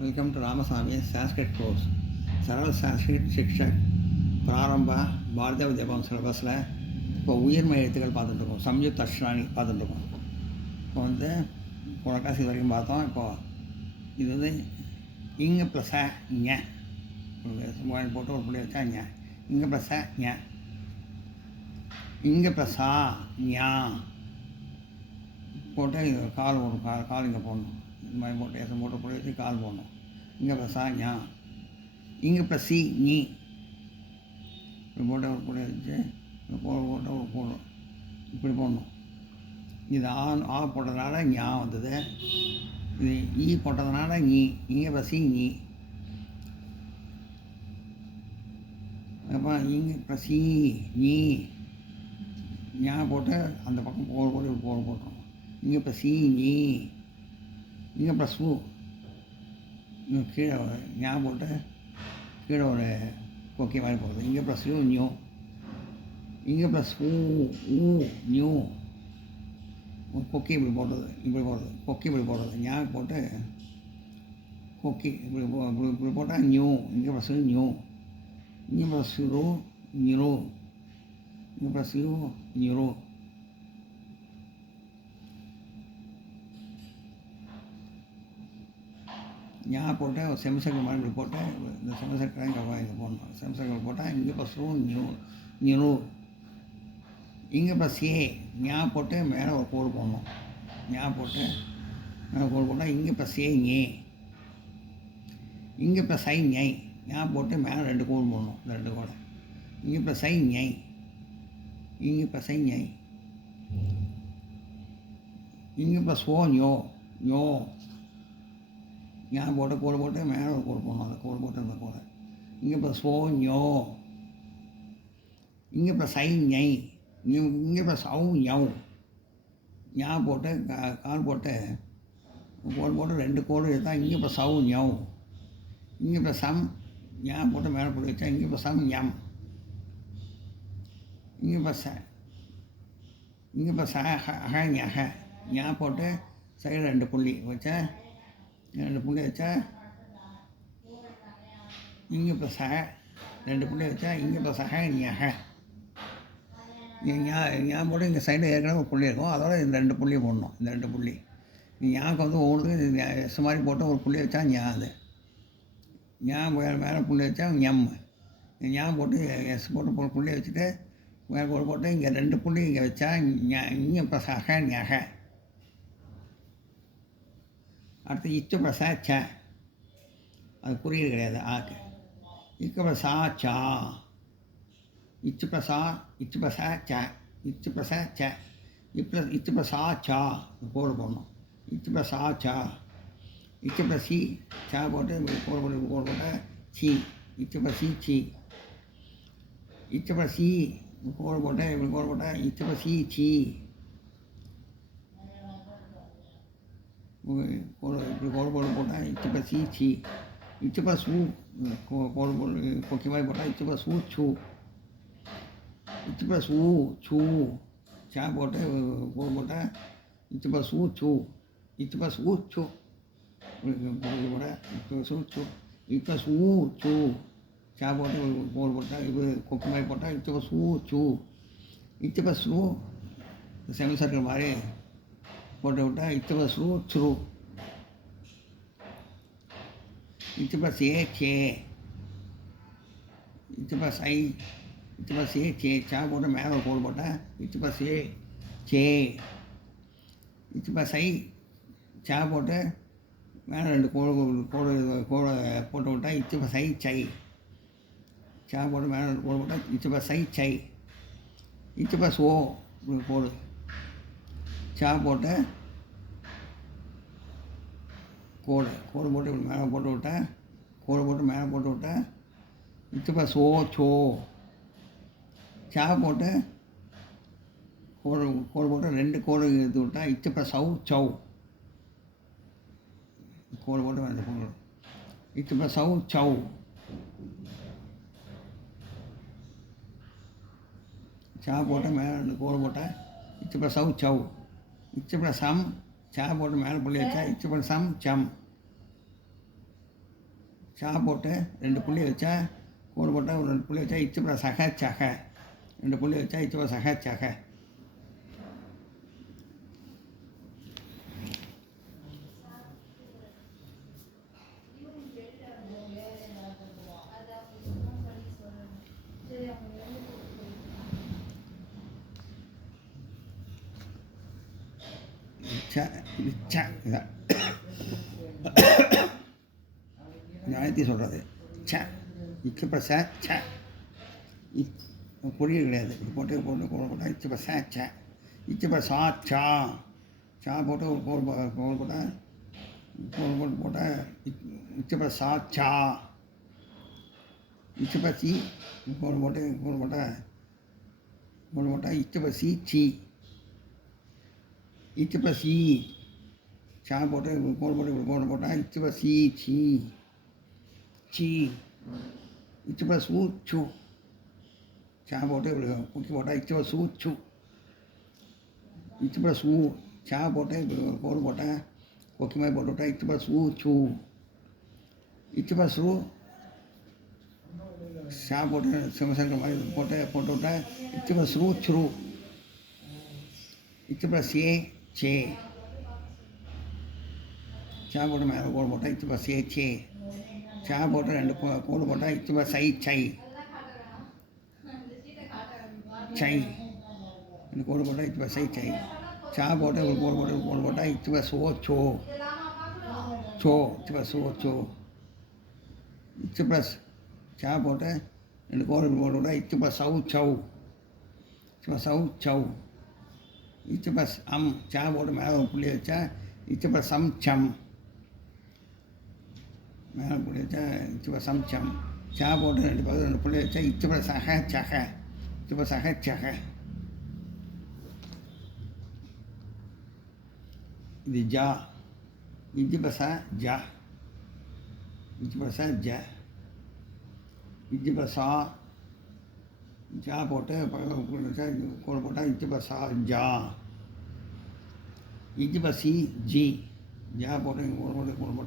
Welcome to Ramaswamy Sanskrit course सरल संस्कृत शिक्षक प्रारंभ भारतीय विद्याभवन सिलेबஸில் இப்போ உயிர்மை எழுத்துக்கள் பார்த்துட்டுருக்கோம். சம்யுக்த அக்ஷராணி பார்த்துட்டுருக்கோம். இப்போ போன கிளாஸ் இது வரைக்கும் பார்த்தோம். இப்போது இது இங்கே ப்ளஸ் ஞ போட்டு ஒரு புள்ளி வச்சா ஞ, இங்கே ப்ளஸ் ஞ, இங்கே ப்ளஸ்ஸா ஞா போட்டு கால் ஒரு கால் இங்கே போடணும். இந்த மாதிரி போட்டு எசம் போட்டு புள்ளி வச்சு கால் போடணும். இங்கே ப்ளஸ்ஸா ஞா, இங்கே ப்ளஸ் சி நீ இப்படி போட்டு ஒரு புள்ளி வச்சு போட்டு ஒரு போடணும். இப்படி போடணும். இது ஆ போட்டதுனால ஞா வந்தது. இது ஈ போட்டதுனால நீ, இங்கே ப்ளஸ் சி நீ. அப்போ இங்கே ப்ளஸ் சி நீ ஞா போட்டு அந்த பக்கம் போட்டு போட்டுரும். இங்கே ப்ளஸ் சி நீ, இங்கே ப்ளஸ் ஊ கீழே ஞா போட்டு கீழே ஒரு கொக்கி மாதிரி போடுறது. இங்கே ப்ளஸ் யூ நியூ, இங்கே ப்ளஸ் ஊ ஊ நியூ. கொக்கி இப்படி போடுறது, இப்படி போடுறது, கொக்கி இப்படி போடுறது. ஞா போட்டு கொக்கி இப்படி இப்படி போட்டால் நியூ. இங்கே ப்ளஸ் நியூ, இங்கே ப்ளஸ் ரூ நியூ, இங்கே ப்ளஸ் யூ நியூ. ஞா போட்டு ஒரு செமிசர்க்கிள் மாதிரி இப்படி போட்டு இந்த செமிசர்க்கிள் இங்கே போடணும். செமிசர்க்கிள் போட்டால் இங்கே ப்ளஸ் ரூ நியூ நியூ. இங்கே ப்ளஸ் ஏ ஞா போட்டு மேலே ஒரு கோடு போடணும். ஞா போட்டு மேலே கோடு போட்டால் இங்கே ப்ளஸ் ஏ ஞே, இங்கே ப்ளஸ் ஐ ஞை. ஞா போட்டு மேலே ரெண்டு கோடு போடணும். இந்த ரெண்டு கோடை இங்கே ப்ளஸ் ஐ ஞை, இங்கே ப்ளஸ் ஐ ஞை, இங்கே ப்ளஸ் ஓ ஞோ ஞோ. ஞா போட்டு கோடு போட்டு மேலே ஒரு கோடு போடணும். அந்த கோடு போட்டு அந்த கோடை இங்கே ப்ளஸ் ஓ ஞோ, இங்கே ப்ளஸ் ஐ ஞை, இங்கே ப்ளஸ் ஔ ஞௌ. ஞா போட்டு கால் போட்டு கோடு போட்டு ரெண்டு கோடு எடுத்தால் இங்கே ப்ளஸ் ஔ ஞௌ, இங்கே ப்ளஸ் சம். ஞா போட்டு மேலே போட்டு வச்சா இங்கே ப்ளஸ் சம் ஞம், இங்கே ப்ளஸ் இங்கே ப்ளஸ் அக ஞக. ஞா போட்டு சைடு ரெண்டு புள்ளி வச்சா, ரெண்டு புள்ளி வச்சா இங்கே ப்ளஸ் ரெண்டு புள்ளி வச்சா இங்கே ப்ளஸ் அக ஞக. ஞான் போட்டு இங்கே சைடு ஏற்கனவே ஒரு புள்ளி இருக்கும், அதோட இந்த ரெண்டு புள்ளி போடணும். இந்த ரெண்டு புள்ளி ஞாக்கு ஒவ்வொன்றுக்கும் எஸ் மாதிரி போட்டு ஒரு புள்ளி வச்சா ஞா. அது ஞா மேலே புள்ளி வச்சா ஞம். ஞா போட்டு எஸ் போட்டு ஒரு புள்ளி வச்சுட்டு மேலே போட்டு இங்கே ரெண்டு புள்ளி இங்கே வச்சா இங்கே ப்ளஸ் அக ஞக. அடுத்து இச்சு ப்ளஸ் ச, அது குறியீடு கிடையாது ஆக்கு. இக்கு ப்ளஸ் ஆ சா, இச்சு ப்ளஸ் ஆ, இச்சு ப்ளஸ் ச, இச்சு ப்ளஸ் ச, இச்சு ப்ளஸ் ஆ சா கோடு போடணும். இச்சு ப்ளஸ் ஆ சா, இச்சு ப்ளஸ் சி சா போட்டு கோடு போட்டு கோடு போட்டால் சி, இச்சு ப்ளஸ் சி சி, இச்சு ப்ளஸ் சி கோடு போட்டால் இப்படி கோடு போட்டால் இச்சு ப்ளஸ் சி சி. கோடு இப்படி கோடு போட்டு போட்டால் இச்சு ப்ளஸ் சி சி. இச்சு ப்ளஸ் ஊ கோடு போட்டு கொக்கி மாதிரி போட்டால் இச்சு ப்ளஸ் ஊ சூ, இச்சு ப்ளஸ் ஊ சூ. சா போட்டு கோடு போட்டால் இச்சு ப்ளஸ் ஊ சூ, இச்சு ப்ளஸ் ஊ சூ போட இச்சு ப்ளஸ் ஊ சூ, இச்சு ப்ளஸ் ஊ சூ. சா போட்டு கோடு போட்டால் இது கொக்கி மாதிரி போட்டால் இச்சு ப்ளஸ் ஊ சூ. இச்சு ப்ளஸ் ஊ செமி சர்க்கிள் மாதிரி போட்டு விட்டால் இச்சு ப்ளஸ் ஊ சுரு. இச்சு ப்ளஸ் ஏ சே, இச்சு ப்ளஸ் ஐ, இச்சு ப்ளஸ் ஏ சே. சா போட்டு மேலே ஒரு கோடு போட்டால் இச்சு ப்ளஸ் ஏ சே. இச்சு ப்ளஸ் ஐ சா போட்டு மேலே ரெண்டு கோடு கோடு கோடை போட்டு விட்டால் இச்சு ப்ளஸ் ஐ சை. சா போட்டு மேலே ரெண்டு கோடு போட்டால் இச்சு ப்ளஸ் ஐ சை. இச்சு ப்ளஸ் ஓ கோடு. சா போட்டு கோடு கோடு போட்டு இப்படி மேலே போட்டு விட்டேன். கோடு போட்டு மேலே போட்டு விட்டேன் இச்சு ப்ளஸ் ஓ சோ. சா போட்டு கோடு கோடு போட்டு ரெண்டு கோடு எடுத்து விட்டால் இச்சு ப்ளஸ் ஔ சௌ. கோடு போட்டு ரெண்டு கோடு இச்சு ப்ளஸ் ஔ சௌ. சா போட்டு மேலே ரெண்டு கோடு போட்டால் இச்சு ப்ளஸ் ஔ சௌ. இச்சு ப்ளஸ் சம். சா போட்டு மேலே புள்ளி வச்சா இச்சு ப்ளஸ் சம் சம். சா போட்டு 2 புள்ளி வச்சா கோடு போட்டால் ஒரு 2 புள்ளி வச்சா இச்சப்பட சக சக 2 புள்ளி வச்சா இச்சப்பட சக சக. இது ச இதான் நியாயத்தை சொல்கிறது. ச இச்சப்பட ச ச பொரியல் கிடையாது. இது போட்டு போட்டால் இச்சப்பட ச ச இச்சப்பட சா சா சா போட்டு ஒரு கோல் போட்டால் போட்டால் இச்சப்பட சா சா இச்சப்பட சி கோல் போட்டால் இச்சப்பட சி சி இச்சப்பட சி சா போட்டு கோல் போட்டால் இச்சப்பட சி சி சி இச்சப்பட சூ சு சா போட்டு இப்படி குக்கி போட்டால் இச்சப்பட சூ சு இச்சப்பட சூ சா போட்டு இப்படி ஒரு கோல் போட்டால் கொக்கி மாதிரி போட்டு விட்டா இச்சப்பட சூ சு இச்சப்பட சூ சா போட்டு சிவசங்கர் மாதிரி போட்டு விட்டா இச்சப்பட சூ சுரு இச்சப்பட சே சே சா போட்டு மேலே கோல் போட்டால் இச்சப்பட சே சே சா போட்டு 2 கோல் போட்டால் இச்சப்பட சை சை சை 2 கோல் போட்டால் இச்சப்பட சை சை சா போட்டு ஒரு கோல் போட்டால் இச்சப்பட சோ சோ சோ இச்சப்பட சோ சோ இச்சப்பட சா போட்டு 2 கோல் போட்டால் இச்சப்பட சௌ சௌ இச்சப்பட சௌ சௌ இச்சப்பட அம் சா போட்டு மேலே ஒரு புள்ளி வச்சா இச்சப்பட சம் சம் மேலே புள்ளி வச்சா இச்சப்பட சம் சம் சா போட்டு 2 புள்ளி வச்சா இச்சப்பட சக சக இச்சப்பட சக சக. இது ஜா இச்சப்பட ச ஜா இச்சப்பட ச ஜ இச்சப்பட சா ஜா போட்டு பக்கத்தில் வச்சா கோல் போட்டால் இச்சப்பட சா ஜா இச்சப்பட சி ஜி ஜா போட்டு கோல்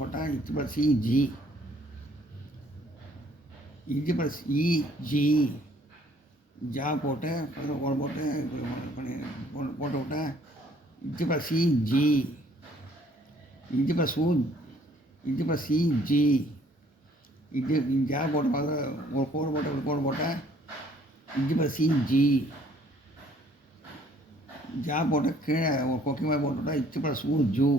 போட்டால் இச்சப்பட சி ஜி இச்சப்பட இ ஜி ஜா போட்டு பக்கத்தில் கோல் போட்டு விட்டால் இச்சப்பட சி ஜி இச்சப்பட சூ இச்சப்பட சி ஜி ஜா போட்டு பக்கத்தில் ஒரு கோல் போட்டால் இச்சப்பட சி ஜி ஜா போட்டு கீழே ஒரு கொக்கி மாதிரி போட்டு விட்டா இச்சப்பட சூ ஜூ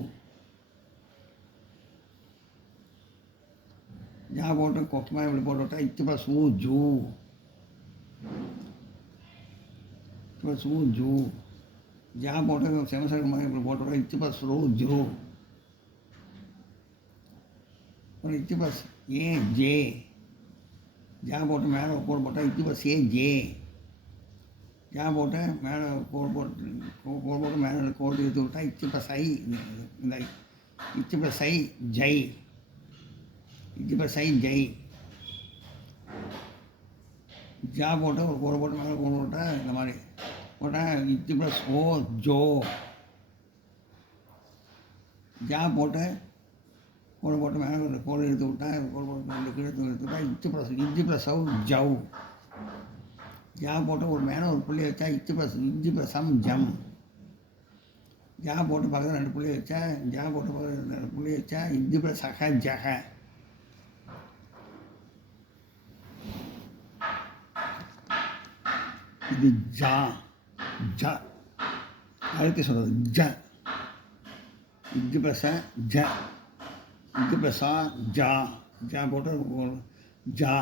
ஜா போட்டு கொக்கி மாதிரி இப்படி போட்டு விட்டா இச்சப்பட சூ ஜூ இச்சப்பட சூ ஜூ ஜா போட்டு செவசங்கர் மாதிரி இப்படி போட்டு விட்டா இச்சப்பட சூ ஜூ அப்புறம் இச்சப்பட ஏ ஜே ஜா போட்டு மேலே கோல் போட்டால் இச்சப்பட சே ஜே ஜா போட்டு மேலே கோல் போட்டு மேலே கோல் எடுத்து விட்டால் இச்சப்பட சை இந்த இச்சப்பட சை ஜை இச்சப்பட சை ஜை ஜா போட்டு ஒரு கோல் போட்டு மேலே கோல் போட்டால் இந்த மாதிரி போட்டால் இச்சப்பட சோ ஜோ ஜா போட்டு கோல் போட்டு மேலே கோல் எடுத்து விட்டால் கோல் போட்டு கீழே எடுத்து விட்டால் இச்சப்பட சௌ ஜவ் ஜா போட்டு ஒரு மேலே ஒரு புள்ளி வச்சா இச்சப்பட சம் ஜம் ஜா போட்டு பக்கத்தில் 2 புள்ளி வச்சா ஜா போட்டு பக்கத்தில் 2 புள்ளி வச்சா இச்சப்பட சக ஜக. இது ஜா ஜ அழுத்தி சொல்கிறது ஜ இச்சப்பட ச ஜ இச்சப்பட சா ஜா ஜா போட்டு ஜா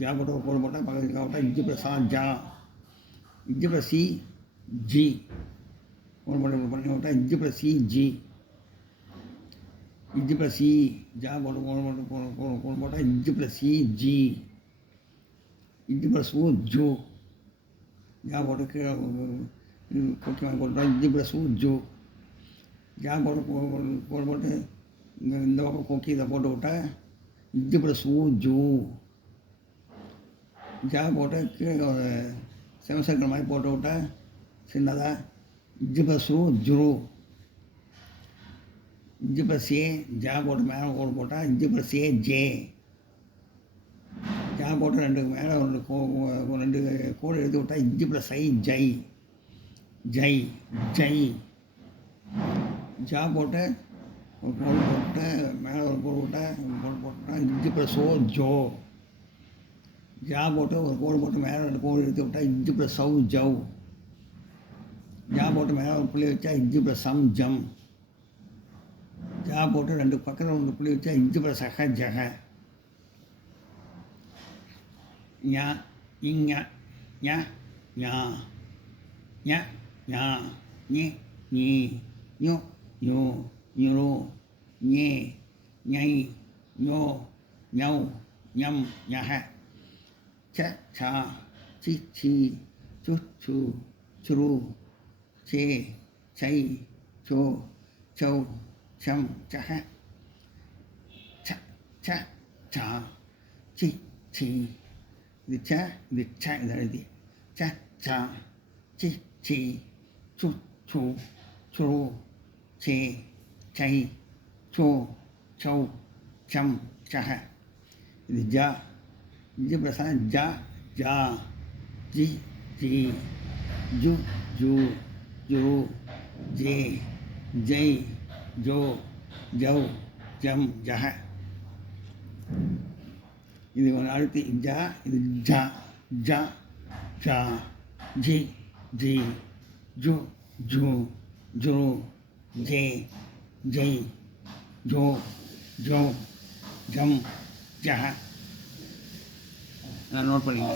ஜா போட்டு ஒரு கோல் போட்டால் பக்கத்தில் போட்டால் இச்சப்பட சா ஜா இச்சப்பட சி ஜி கோல் போட்டு பண்ணி விட்டால் இச்சப்பட சி ஜி இச்சப்பட சி ஜா போட்டு கோல் போட்டால் இச்சப்பட சி ஜி இச்சப்பட சூ ஜூ ஜா போட்டு கீழே கொக்கி வாங்கி போட்டால் இச்சப்பட சூ ஜூ ஜா போட்டு கோல் போட்டு இந்த பக்கம் கொக்கி இதை போட்டு விட்டால் இச்சப்பட சூ ஜூ ஜா போட்டு கீழே ஒரு சிவசங்கர் மாதிரி போட்டு விட்டால் சின்னதாக இச்சப்பட சூ ஜுரு இஞ்சு ப்ளஸ் ஏ ஜா போட்டு மேலே கோடு போட்டால் இஞ்சு ப்ளஸ் ஏ ஜே. ஜா போட்டு ரெண்டுக்கு மேலே ரெண்டு கோடு எழுதி விட்டால் இஞ்சு ப்ளஸ் ஐ ஜை. ஜை ஜை. ஜா போட்டு ஒரு கோடு போட்டு மேலே ஒரு கோடு போட்டால் இஞ்சு ப்ளஸ் ஓ ஜோ. ஜா போட்டு ஒரு கோடு போட்டு மேலே ரெண்டு கோடு எழுதி விட்டால் இஞ்சு ப்ளஸ் சவு ஜவ். ஜா போட்டு மேலே ஒரு புள்ளி வச்சா இஞ்சு ப்ளஸ் சம் ஜம். ஜா போட்டு ரெண்டு பக்கத்தில் ரெண்டு புள்ளி வச்சா இஞ்சு ப்ளஸ் சக ஜக. ஞா இங்க ஞா ஞா ஞா ஞா ஞி ஞி ஞு ஞு ஞுரு ஞே ஞை ஞோ ஞௌ ஞம் ஞக. ச சா சி சி சு சு சுரு சே சை சோ சௌ சம் சக. ச ச சா சி சி. இது ச இது ச இது எழுதி ச சா சி சி சு சு சுரு சே சை சோ சௌ சம் சக. இது ஜா. இஞ்சு ப்ளஸ் ஜா ஜா ஜி ஜி ஜு ஜு ஜுரு ஜே ஜை ஜோ ஜௌ ஜம் ஜக. இது அடுத்து ஜா. இது ஜா ஜா ஜா ஜி ஜி ஜு ஜு ஜுரு ஜே ஜை ஜோ ஜோ ஜம் ஜக. நான் நோட் பண்ணிங்க.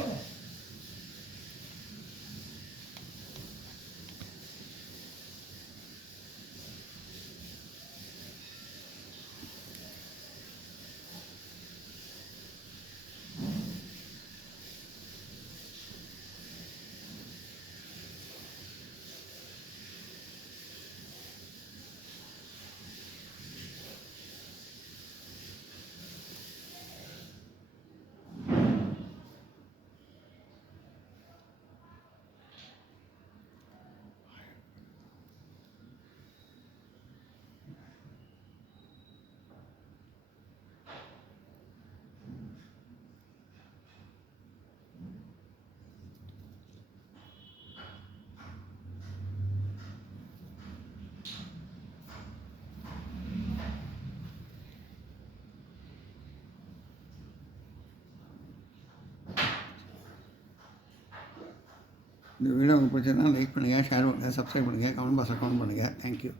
இந்த வீடியோ உங்களுக்கு பிடிச்சதுன்னா லைக் பண்ணுங்கள், ஷேர் பண்ணுங்கள், சப்ஸ்கிரைப் பண்ணுங்கள், கமெண்ட் பாக்ஸில் கமெண்ட் பண்ணுங்கள். தேங்க்யூ.